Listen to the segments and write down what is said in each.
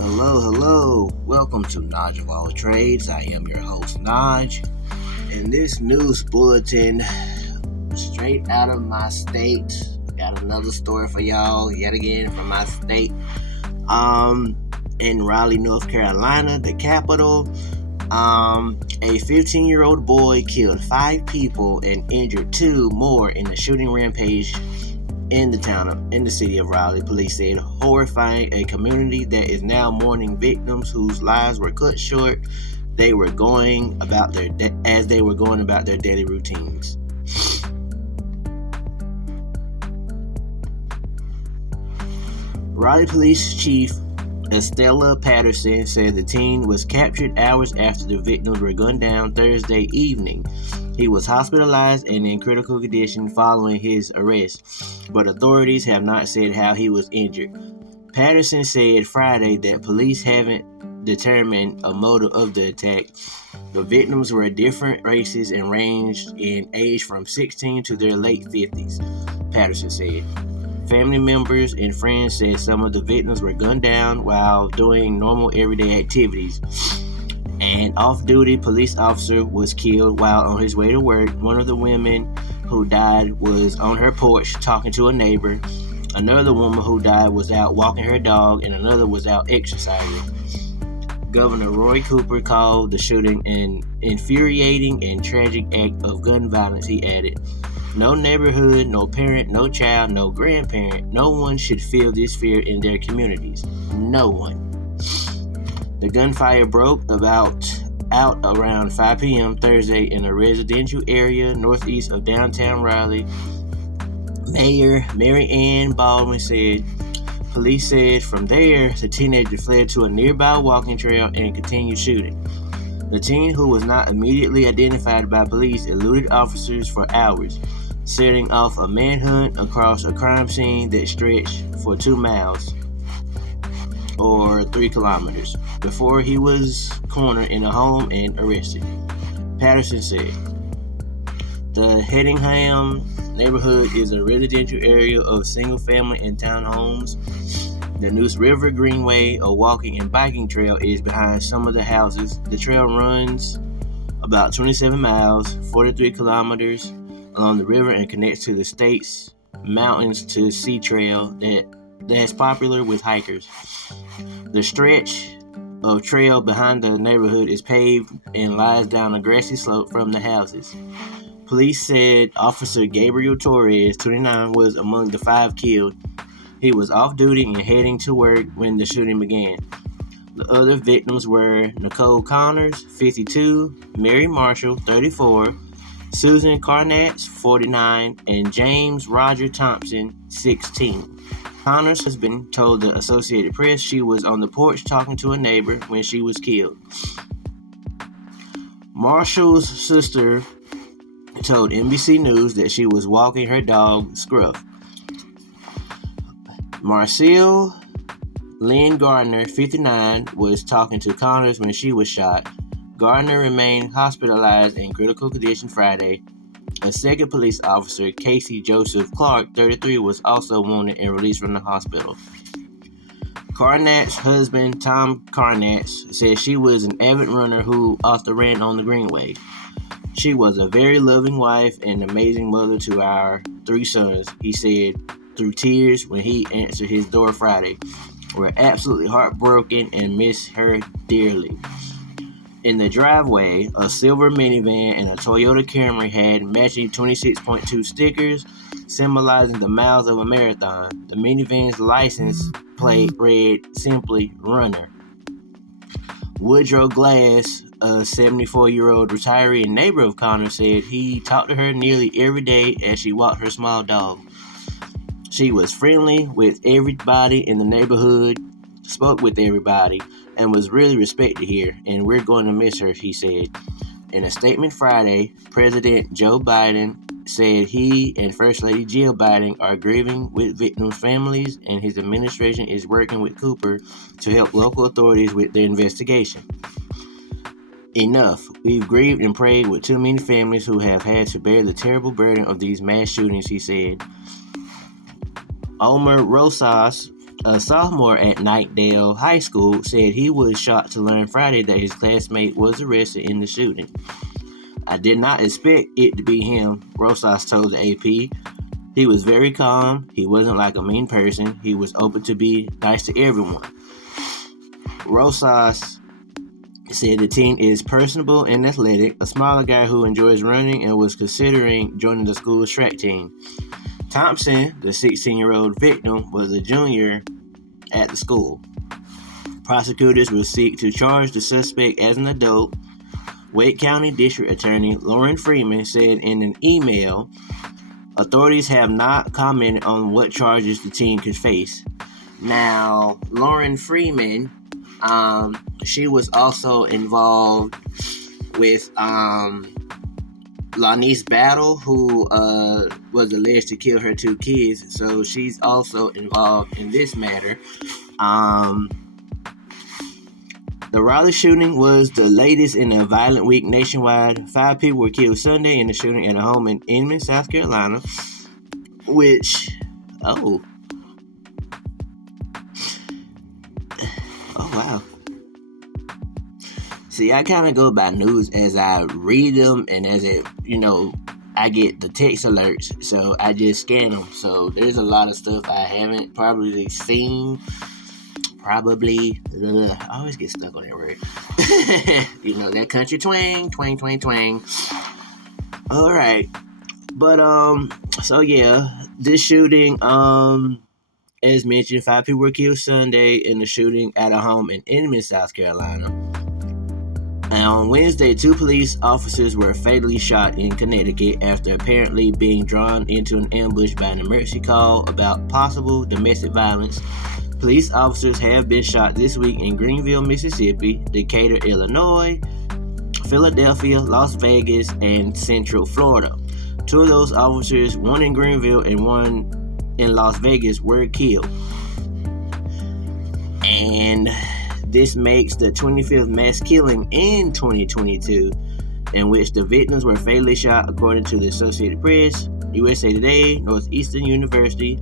Hello. Welcome to Naj of All Trades. I am your host, Naj. In this news bulletin, straight out of my state, got another story for y'all, yet again from my state. In Raleigh, North Carolina, the capital, a 15-year-old boy killed 5 people and injured 2 more in a shooting rampage in the city of Raleigh. Police said, horrifying a community that is now mourning victims whose lives were cut short. They were going about their daily routines. Raleigh Police Chief Estella Patterson said the teen was captured hours after the victims were gunned down Thursday evening. He was hospitalized and in critical condition following his arrest, but authorities have not said how he was injured. Patterson said Friday that police haven't determined a motive of the attack. The victims were different races and ranged in age from 16 to their late 50s, Patterson said. Family members and friends said some of the victims were gunned down while doing normal everyday activities. An off-duty police officer was killed while on his way to work. One of the women who died was on her porch talking to a neighbor. Another woman who died was out walking her dog, and another was out exercising. Governor Roy Cooper called the shooting an infuriating and tragic act of gun violence. He added, "No neighborhood, no parent, no child, no grandparent, no one should feel this fear in their communities. No one." The gunfire broke out around 5 p.m. Thursday in a residential area northeast of downtown Raleigh. Mayor Mary Ann Baldwin said. Police said from there, the teenager fled to a nearby walking trail and continued shooting. The teen, who was not immediately identified by police, eluded officers for hours, setting off a manhunt across a crime scene that stretched for 2 miles. Or 3 kilometers, before he was cornered in a home and arrested, Patterson said. The Hedingham neighborhood is a residential area of single-family and townhomes. The Neuse River Greenway, a walking and biking trail, is behind some of the houses. The trail runs about 27 miles, 43 kilometers along the river and connects to the state's mountains to sea trail that's popular with hikers. The stretch of trail behind the neighborhood is paved and lies down a grassy slope from the houses. Police said Officer Gabriel Torres, 29, was among the 5 killed. He was off duty and heading to work when the shooting began. The other victims were Nicole Connors, 52, Mary Marshall, 34, Susan Carnatz, 49, and James Roger Thompson, 16. Connor's husband told the Associated Press she was on the porch talking to a neighbor when she was killed. Marshall's sister told NBC News that she was walking her dog, Scruff. Marcelle Lynn Gardner, 59, was talking to Connors when she was shot. Gardner remained hospitalized in critical condition Friday. A second police officer, Casey Joseph Clark, 33, was also wounded and released from the hospital. Carnatz's husband, Tom Carnatz, said she was an avid runner who often ran on the Greenway. She was a very loving wife and amazing mother to our 3 sons, he said through tears when he answered his door Friday. We're absolutely heartbroken and miss her dearly. In the driveway, a silver minivan and a Toyota Camry had matching 26.2 stickers symbolizing the miles of a marathon. The minivan's license plate read simply Runner. Woodrow Glass, a 74-year-old retiree and neighbor of Connor, said he talked to her nearly every day as she walked her small dog. She was friendly with everybody in the neighborhood, spoke with everybody, and was really respected here, and we're going to miss her, he said. In a statement Friday, President Joe Biden said he and First Lady Jill Biden are grieving with victims' families, and his administration is working with Cooper to help local authorities with their investigation. Enough. We've grieved and prayed with too many families who have had to bear the terrible burden of these mass shootings, he said. Omer Rosas, A sophomore at Knightdale High School said he was shocked to learn Friday that his classmate was arrested in the shooting. I did not expect it to be him, Rosas told the AP. He was very calm. He wasn't like a mean person. He was open to be nice to everyone. Rosas said the teen is personable and athletic, a smaller guy who enjoys running and was considering joining the school's track team. Thompson, the 16-year-old victim, was a junior at the school. Prosecutors will seek to charge the suspect as an adult. Wake County District Attorney Lauren Freeman said in an email, authorities have not commented on what charges the teen could face. Now, Lauren Freeman, she was also involved with Lanice Battle, who was alleged to kill her 2 kids. So she's also involved in this matter. The Raleigh shooting was the latest in a violent week nationwide. 5 people were killed Sunday in the shooting at a home in Inman, South Carolina, which, oh wow. See, I kind of go by news as I read them and as it, I get the text alerts, so I just scan them. So there's a lot of stuff I haven't probably seen. I always get stuck on that word. That country twang. All right. But, so yeah, this shooting, as mentioned, 5 people were killed Sunday in the shooting at a home in Inman, South Carolina. And on Wednesday, 2 police officers were fatally shot in Connecticut after apparently being drawn into an ambush by an emergency call about possible domestic violence. Police officers have been shot this week in Greenville, Mississippi, Decatur, Illinois, Philadelphia, Las Vegas, and Central Florida. 2 of those officers, one in Greenville and one in Las Vegas, were killed. And this makes the 25th mass killing in 2022, in which the victims were fatally shot, according to the Associated Press, USA Today, Northeastern University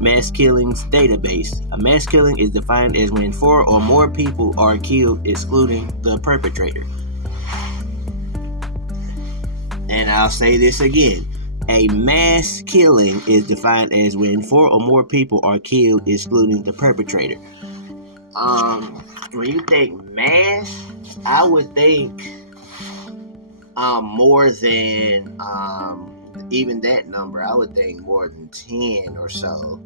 Mass Killings Database. A mass killing is defined as when 4 or more people are killed, excluding the perpetrator. And I'll say this again. A mass killing is defined as when 4 or more people are killed, excluding the perpetrator. When you think mass, I would think more than even that number. I would think more than 10 or so,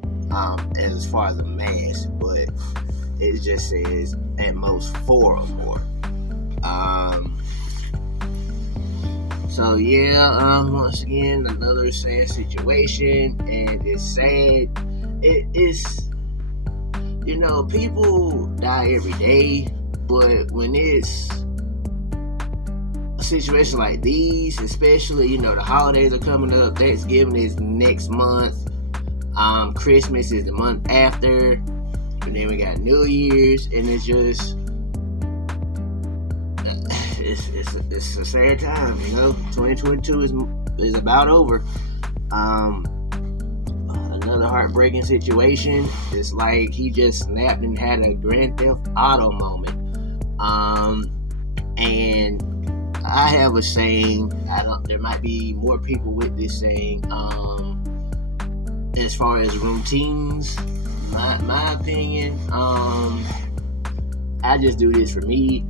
as far as the mass, but it just says at most 4 or more. So yeah, once again, another sad situation, and it's sad. It's people die every day, but when it's a situation like these, especially, the holidays are coming up, Thanksgiving is next month, Christmas is the month after, and then we got New Year's, and it's just, it's a sad time, 2022 is about over. Another heartbreaking situation. It's like he just snapped and had a Grand Theft Auto moment. And I have a saying. There might be more people with this saying. As far as routines, my opinion. I just do this for me.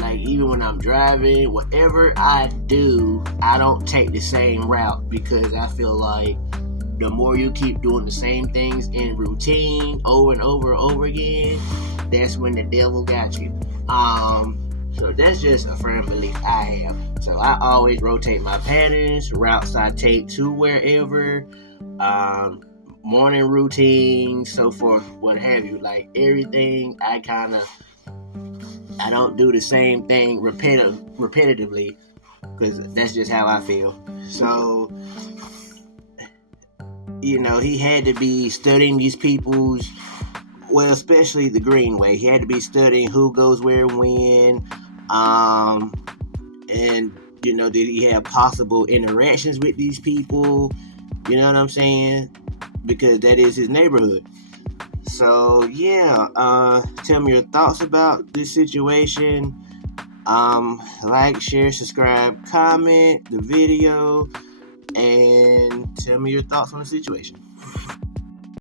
Like, even when I'm driving, whatever I do, I don't take the same route, because I feel like the more you keep doing the same things in routine over and over and over again, that's when the devil got you. So that's just a firm belief I have. So I always rotate my patterns, routes I take to wherever, morning routine, so forth, what have you. Like, everything, I don't do the same thing repetitively, because that's just how I feel. So, he had to be studying these people's, well, especially the Greenway. He had to be studying who goes where, when, and, did he have possible interactions with these people? You know what I'm saying? Because that is his neighborhood. So yeah, tell me your thoughts about this situation. Like, share, subscribe, comment the video, and tell me your thoughts on the situation.